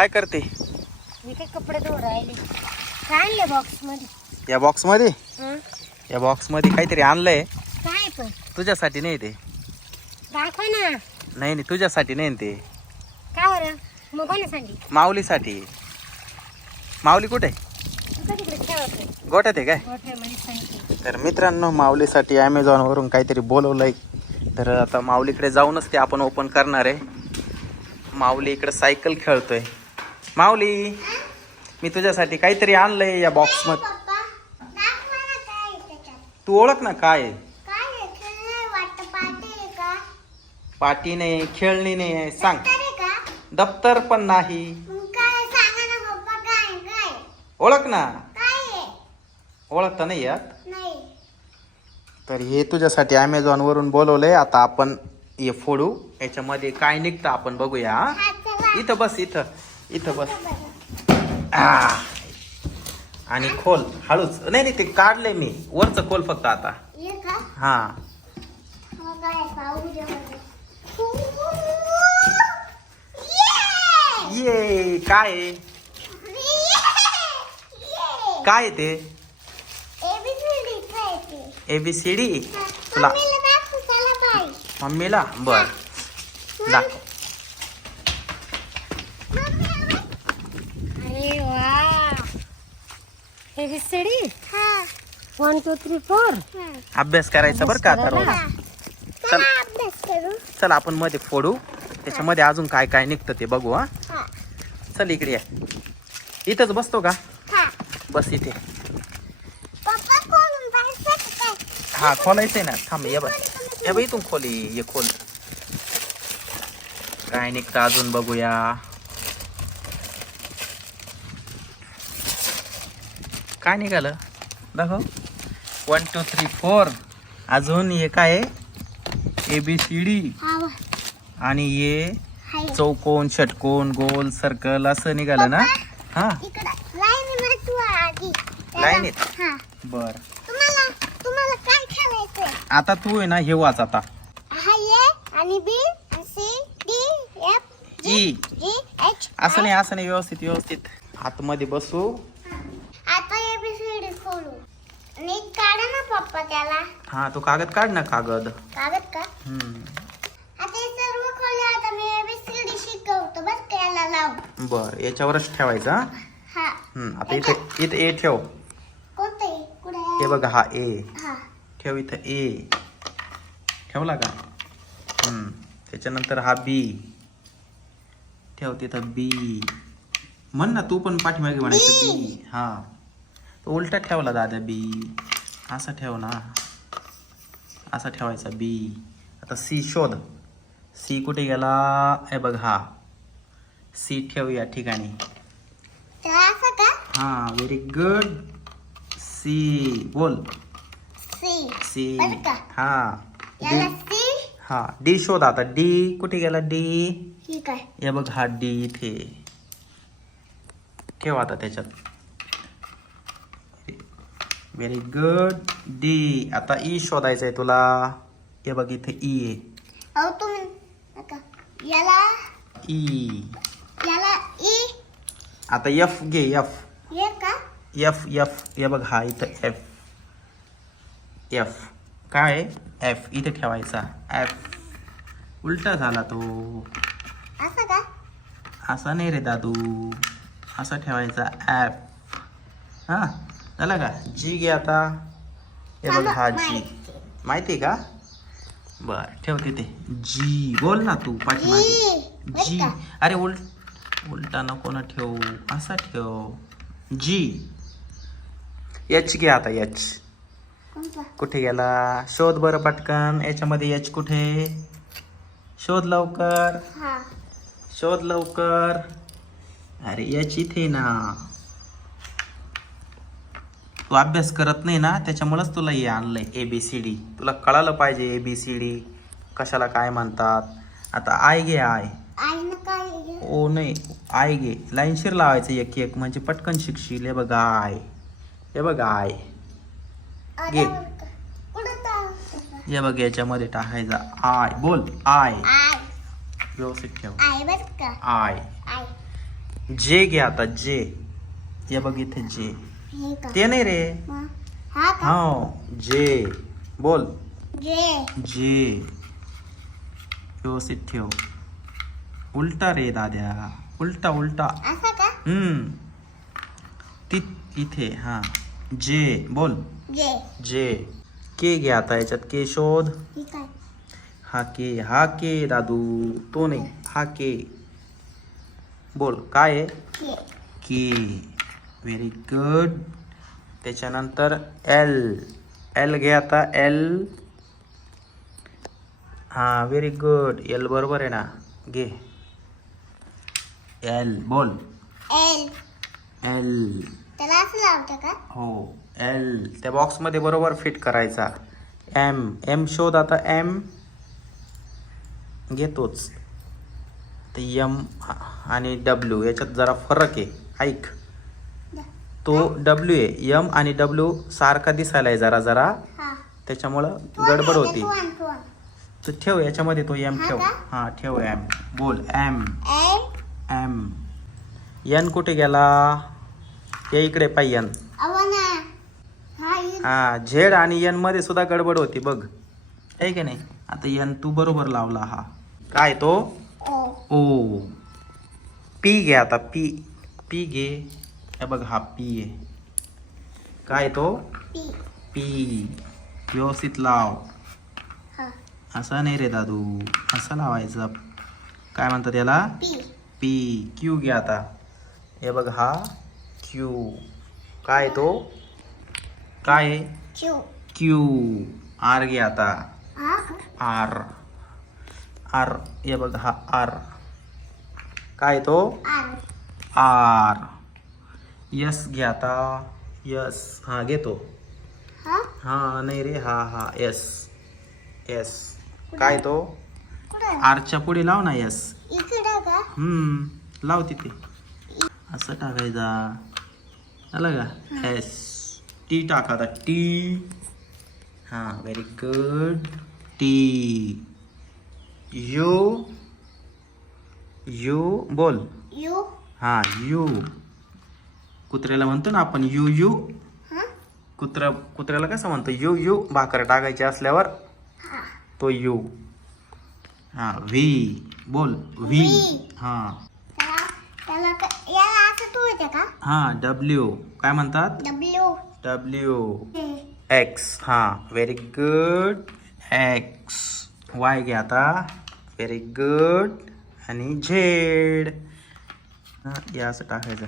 काय करते? मी काय कपडे धुवून राहिले. काय आणले बॉक्स मध्ये? या बॉक्स मध्ये हं? या बॉक्स मध्ये काहीतरी आणलंय. काय पण तुझ्यासाठी नाही ते. दाखव ना. नाही नाही, तुझ्यासाठी नाही ते. का बरं? मग कोणी सांगली? माऊलीसाठी. माऊली कुठे आहे? तुझं तिकडे ठेवत गोठ्यात आहे काय? मध्ये सांगितलं. तर मित्रांनो, माऊलीसाठी Amazon वरून काहीतरी बोलवलंय. तर आता माऊलीकडे जाऊनच ते आपण ओपन करणार आहे. माऊली इकडे सायकल खेळतोय. माऊली, मी तुझ्यासाठी काहीतरी आणलंय या बॉक्स मध्ये. तू ओळख ना काय आहे? पाटी नाही, खेळणी नाही, सांग. दप्तर पण नाही. ओळख ना. ओळखता नाही यात. तर हे तुझ्यासाठी Amazon वरून बोलवलंय. आता आपण हे फोडू. याच्यामध्ये काय निघतं आपण बघूया. इथं बस, इथं इथं बस. आणि खोल हळूच. नाही नाही, ते काढले मी. वरचं खोल फक्त आता. हा, ये काय आहे? काय आहे ते? ABCD. तुला मम्मीला बर दाखव. अरे वा. ABCD 1 2 3 4. अभ्यास करायचा बरं का आता रोज. चल चल, आपण मध्ये फोडू. त्याच्यामध्ये अजून काय काय निघतं ते बघू. हा, चल इकडे या. इथंच बसतो का? बस इथे. हा, खोलायचंय ना. थांब, ये बघ. ये बघ, इथून खोली. ये खोल. काय निघतं अजून बघूया. काय निघालं दाखव. 1 2 3 4. अजून हे काय आहे? ABCD. आणि हे चौकोन, षटकोन, गोल, सर्कल असं निघालं ना. हा, लाईनीत. बर, आता तू आहे ना हे वाच आता. ई. असं नाही, असं नाही. व्यवस्थित व्यवस्थित आतमध्ये बसू. आता ABCD खोलू. नीट काढा ना पप्पा त्याला. हा, तो कागद काढ ना. कागद. कागद का? आता हे सर्व खोले. आता मी ABCD शिकवतो बस त्याला लाव. बर, याच्यावरच ठेवायचा. हा. आता इथे इथे ए ठेव. कोणते? कुठे? हे बघा, हा ए. हा. ठेव इथं ए. ठेवला का? त्याच्यानंतर हा बी. ठेव तिथं बी. म्हण ना तू पण पाठीमागे म्हणायचं बी. हा, तो उलटा ठेवला दादा बी. असा ठेव ना. असा ठेवायचा बी. आता सी शोध. सी कुठे गेला? हे बघ, हा सी ठेव या ठिकाणी. असं का? हा, व्हेरी गुड. सी बोल. सी. हा, याला सी. हा, डी शोध. आता डी कुठे गेला? डी. ठीक आहे. हे बघ, हा डी इथे ठेव आता त्याच्यात. Very good. डी. आता ई शोधायचं आहे तुला. हे बघ, इथे ई आहे. अहो तुम्ही याला ई. याला ई. आता एफ घे. एफ. ये का? एफ. एफ. हे बघ, हा इथं एफ. एफ काय? एफ इथे ठेवायचा. एफ. उलटा झाला तो. असं का? असा नाही रे दादू. असा ठेवायचा. एफ. हा, झाला का? जी घे आता. हे बघ, हा जी. माहिती का? बर, ठेव तिथे. जी बोल ना तू पाठीमागे. जी. अरे उलटा नको ना ठेवू. असा ठेव. जी. एच घे आता. एच कुठे गेला? शोध बरं पटकन. याच्यामध्ये एच कुठे? शोध लवकर. शोध लवकर. अरे एच इथे ना. तू अभ्यास करत नाही ना, त्याच्यामुळेच तुला हे आणलंय ABCD. तुला कळालं पाहिजे ABCD कशाला काय म्हणतात. आता आय घे. आय. ओ नाही, आय घे. लाईनशीर लावायचं एक एक, म्हणजे पटकन शिकशील. हे बघा आय. हे बघा आय घे. हे बघ, याच्यामध्ये टाकायचा आय. बोल आय. व्यवस्थित ठेव. आय. जे घे आता जे. हे बघ इथे जे. हे का ते नाही रे. मग हा का हो जे. बोल जे जे. व्यवस्थित ठेव. उलटा रे दाद्या. उलटा उलटा. असं का ती इथे हा. जे बोल. जे जे. के घे आता याच्यात के शोध. ठीक आहे हा के दादू. तो नाही हा के. बोल काय आहे. K K. Very good. त्याच्यानंतर एल. एल घे आता एल. हा व्हेरी गुड. एल बरोबर आहे ना. घे एल. बोल एल एल. त्याला असं लावतं का हो एल. त्या बॉक्समध्ये बरोबर फिट करायचा. एम. एम शोध आता एम. घेतोच. ते एम आणि डब्ल्यू याच्यात जरा फरक आहे. ऐक. तो डब्ल्यू आहे. एम आणि डब्ल्यू सारखा दिसायला आहे जरा जरा. हा त्याच्यामुळं गडबड होती. टू तू ठेव याच्यामध्ये तो एम हा ठेव. का? हा ठेव एम. बोल एम. L M. एन कुठे गेला. या इकडे पाय एन. अवना हा हा झेड आणि एन मध्ये सुद्धा गडबड होती बघ. आहे की नाही. आता एन तू बरोबर लावला. हा काय तो ओ ओ. पी घे आता पी. पी घे. हे बघ हा पी आहे. काय तो पी पी. व्यवस्थित लाव. हा असं नाही रे दादू. असं लावायचं. काय म्हणतात याला. P P. क्यू घे आता. हे बघ हा क्यू. काय तो काय आहे? Q Q. आर घे आता. हा आर. आर. हे बघ हा आर. काय तो आर आर. यस घे आता. यस. हा घेतो. हा हा नाही रे. हा हा यस. यस. काय तो कुठं आरच्या पुढे लाव ना यस. इकडं का लाव तिथे. असं टाकायचा. आलं का. एस. टी टाका आता. टी. हा very good. T. You. You बोल. यू हा यू. कुत्र्याला म्हणतो ना आपण यू यू. हा कुत्र्याला कसं म्हणतो यू यू. भाकर टाकायची असल्यावर हा तो यू. हा व्ही. बोल व्ही. व्ही. हा याला असं तू येते का हा डब्ल्यू. काय म्हणतात डब्ल्यू डब्ल्यू. एक्स. हा व्हेरी गुड. एक्स. वाय घ्या आता. Very good. आणि झेड. हा या असं टाकायचं.